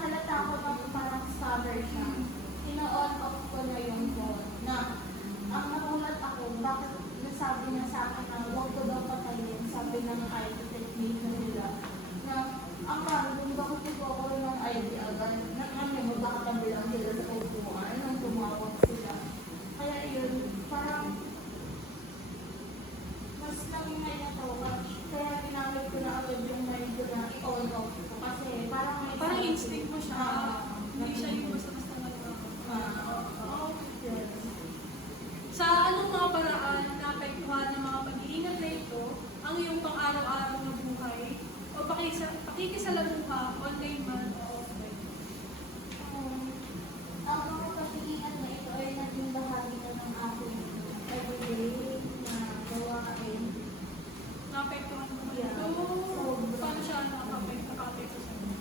halata ko na parang scammer siya. Ino-on off ko na yung phone na ang nakulat ako, bakit nasabi niya sa akin na huwag ko daw patayin, sabi ng IT technique na nila, na ang random bakit ito ako ng ID agad, na ano, magkakatabi lang sila sa upuan, nang tumawag sila. Kaya yun, parang mas nangingay na to, kaya ginamit ko na agad yung mind ko na i-on off ko kasi parang Parang instinct mo siya. Hindi siya yung basta-basta yes. Sa anong mga paraan naapektuhan ng mga pag-iingat na ito ang iyong pang-araw-araw na buhay o pakikisalamuha, online man o offline? Ang mga pag-iingat na ito ay naging bahagi na ng aking everyday na gawain. Naapektuhan mo ba Yeah. ito? Paano siya nakapekto sa inyo?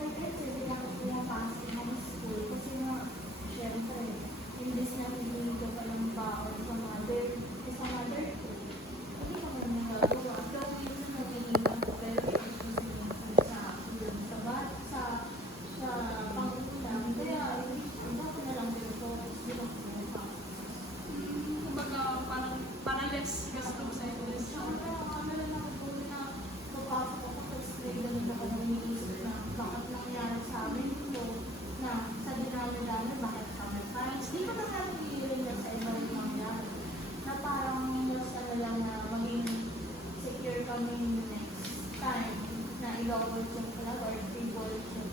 Siyempre, hindi ako pumapasok ng school kasi nga, siyempre, imbis na hindi ko pa ng baon sa mother ko. Hindi ko man nagagawa. So, minsan nagiging ako, pero ito sa pangulang. Kaya, iba ko na lang din ito. Hindi ko pumapasok. Kumbaga, parang less gasto sa iyo. Siyempre, ano lang ako na papasok ako kasi may ganun ako nang iniisip na bakit nangyari sa amin ito na sa dinami-dami, bakit kami times. Di ko masyadong i-relate sa iba yung nangyari. Na parang mas ano lang na maging secure kami next time na i-double check lang or triple check